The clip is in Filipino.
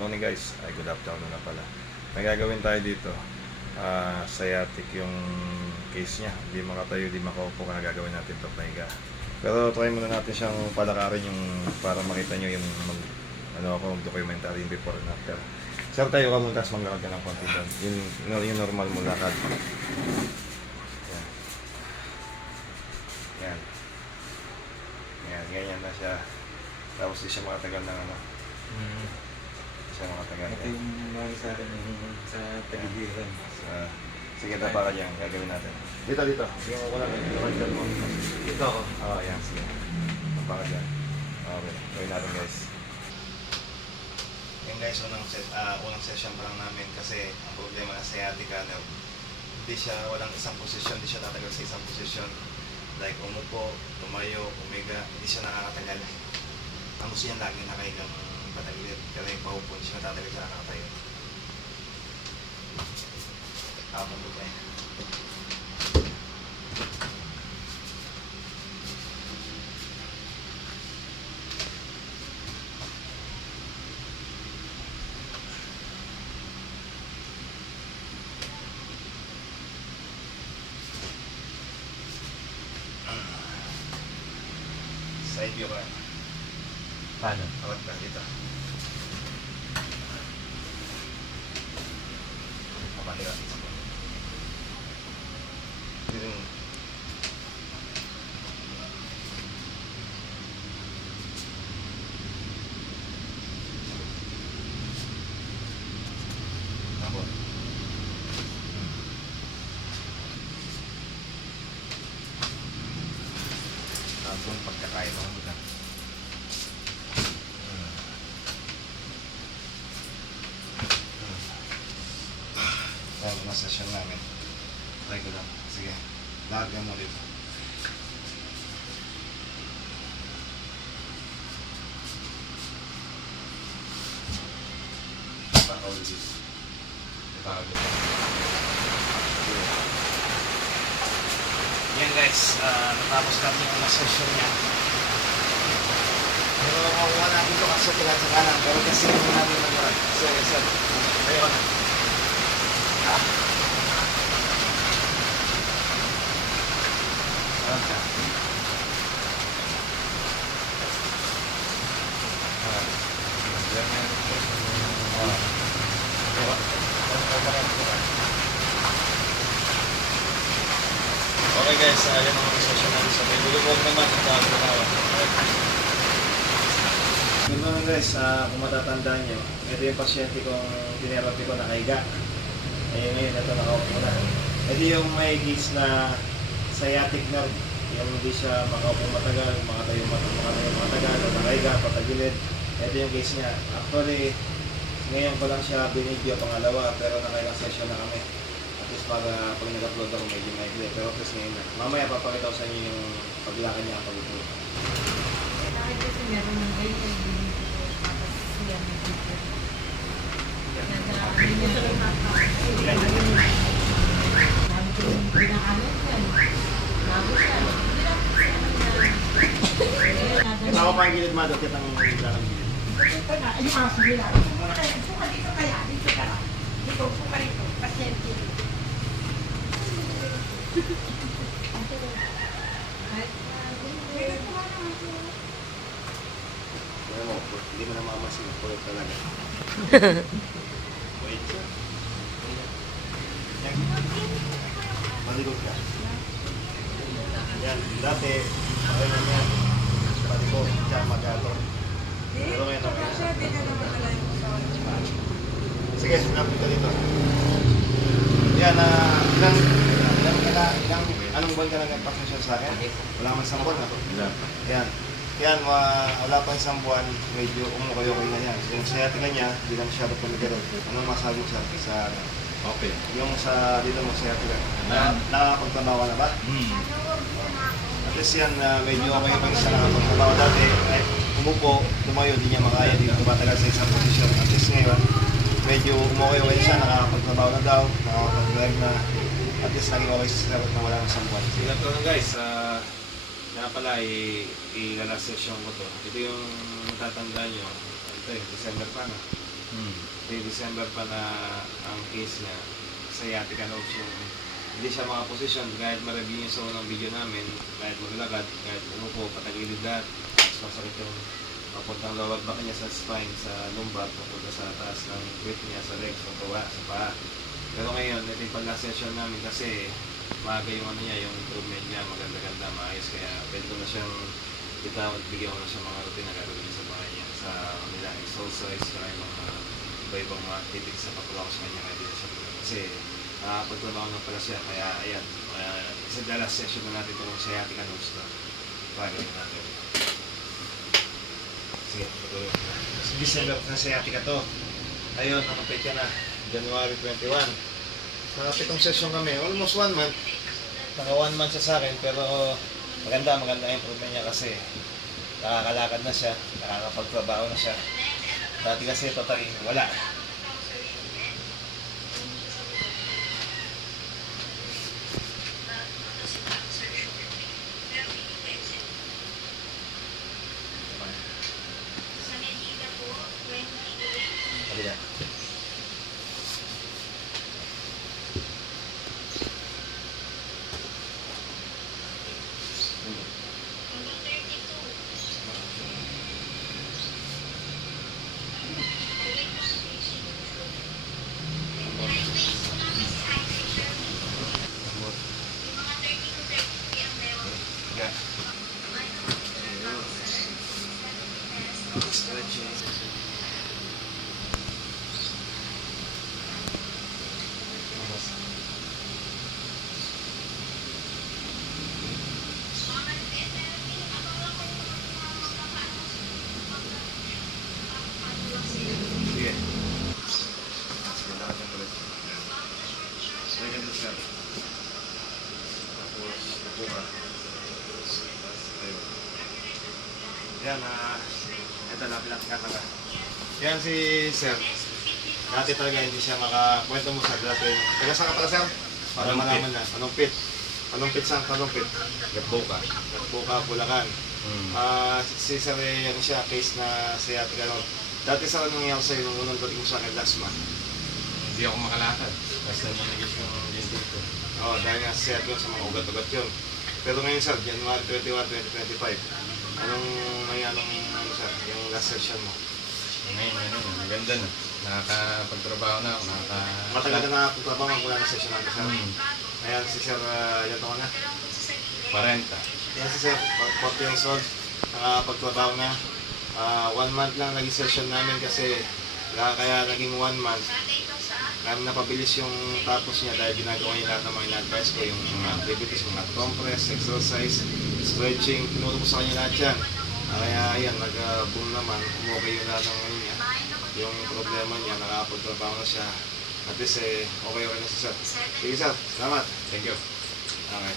morning guys, ay good afternoon na pala. May gagawin tayo dito. Sciatic yung case niya. Hindi makatayo, hindi makaupo, kaya gagawin natin ito pahiga. Pero try muna natin siyang palakarin yung para makita nyo yung documentary before and after. Sir, tayo ka muna, tapos manglakad ka ng konti doon. Yung normal mo lakad. Yan. Yan. Yan, ganyan na siya. Tapos di siya makatagal ng ano. Siya makatagal. Ito yung mga sa akin sa tagiliran. Sige, tapa ka dyan. Gagawin natin. Dito. Sige mo ko lang. Dito mo. Ito ako. Oo, yan. Sige. Tapa ka dyan. Okay. Gawin natin guys. Yan guys, unang session pa lang namin kasi ang problema na sciatica, hindi siya, walang isang posisyon, hindi siya tatagal sa isang posisyon. Like umupo, tumayo, umiga, hindi siya nakakatagal. Ang gusto niya lagi nakahigang patagilid, pero yung paupo, hindi siya natatagal siya nakakatayo. Tapos mo tayo. Side view ka. Paano? Awat ka dito. Kapatira dito. Dito. Ako. Tapos pagkakain mo dito. Yan, na session namin. Try ko lang. Sige. Lahat ka mo dito. Baka ulit dito. Baka ulit. Yan guys, natapos natin yung mga session niya. Pero makuha natin ito kasi pila sa kanan. Pero kasi naman natin naman. Sir. Ayaw na. Okay guys, yan ang mga session namin sa may bulubog naman ang bago na ako. Good morning guys, kung matatandaan nyo, ito yung pasyente kong tinerapi ko nakahiga. Ngayon, ito nakaupo na. Ito yung may case na sciatic nerve. Yung hindi siya makaupo matagal, makatayo matagal, o nakahiga, patagilid. Ito yung case niya. Actually, ngayon ko lang siya binidyo pangalawa, pero nakailang session na kami. At least para pag nag-upload ako medyo maigli. Pero at least ngayon na. Mamaya papakita ko sa inyo yung paglaki niya ang pag-upload. Bakit kasi meron ng ganyan, tapos siya may picture. Ako pa ang gilid mo, dati ang gilid lang. Ito na, yung mga sila. Ito ka dito kaya, dito ka lang. Dito ka rito, pasyente. Kaya mo, hindi mo na mamasin. Pulot talaga. Wait. Yan. Maligod ka. Yan. Dati, okay na yan. Maligod siya magato. Pero ngayon okay na. Sige, lapit ka dito. Yan, anong buwan ka lang nagpasensyon sa akin? Wala man isang buwan na. Yan, wala pa isang buwan, medyo umukoy-okay na yan. Yung sciatica niya, hindi na masyado pumigaro. Anong masabi mo sa Okay. yung sa dito mo sciatica? Nakakapagtrabaho na ba? At least yan, medyo okay siya nakakapagtrabaho. Dati, umupo, tumayo, hindi niya makaya, hindi tumatagal sa isang posisyon. At least ngayon, medyo umukoy siya, nakakapagtrabaho na daw, nakakapag-drive na. At least naging okay siya na wala ng isang buwan. Sige lang guys, nga pala, i-last session ko to. Ito yung natatandaan nyo. Ito December pa na. May December pa na ang case niya, sciatica nerve yung hindi siya makaposisyon kahit ma-review niya sa unang video namin, kahit maglakad, kahit umupo, patagilid lahat, tapos masakit yung papuntang lower back niya sa spine, sa lumbar, papunta sa taas ng grip niya, sa legs, sa tuwa, sa paa. Pero ngayon, ito yung pag-last session namin kasi maaga yung ano niya, yung improvement niya, maganda-ganda, maayos, kaya pwede ko na siyang bitawan, bigyan ko na siya mga routine na gagawin niya sa bahay niya, sa kanila exercise, kaya yung mga iba-ibang mga activities sa patuwa ko sa kanya, kaya dito siya kasi nakapagtrabaho na pala siya, kaya ayan, isa the last session na natin itong sciatica nerves na gagawin natin. Sige, patuloy. December na sciatica to. Ayun, nakapit ka na. January 21. Sa pitong session kami, almost 1 month. Naka 1 month siya sa akin, pero maganda improvement niya kasi nakakalakad na siya, nakakapagtrabaho na siya. Dati kasi totally wala. Kabila. Yeah. Stretching. Sige. Sige, lakad yung ulit. Pwede mo siya. Tapos, upo ka. Ayun. Yan, ito, lapit-lapit ka talaga. Yan si Sir. Dati talaga hindi siya makakwento mo sa dati. Taga saan ka pala, Sir? Para Anong malaman na. Anong pit? Anong pit saan? Anong pit? Gatbuka. Gatbuka, Bulacan. Si Sir, ano siya, case na sciatica nerve. Dati sa anong nangyari sa'yo nung unang dating mo sa akin, last month? Hindi ako makalakad. Basta nanagis yung dito. Oo, dahil nga sa sa mga ugat-ugat yun. Pero ngayon, Sir, January 21, 2025, anong ano, Sir, yung last session mo? Ngayon, maganda na. Nakakapagtrabaho na ako. Matagal na nakapagtrabaho mula na session natin, Sir. Hmm. Ayan, si Sir, yan taon na. 40. Yan si Sir, 40 years old, nakapagtrabaho na. 1 month lang naging session namin kasi kaya naging 1 month. Kaya napabilis yung tapos niya dahil ginagawa niya lahat ng mga in-advise ko, yung mga activities, mga compress, exercise, stretching, tinuro ko sa kanya lahat yan. Kaya yan, nag-boom naman, umukay yung lahat ng ano niya. Yung problema niya, nakapagtrabaho na siya. At least okay na si Sir. Sige Sir, salamat. Thank you. Okay.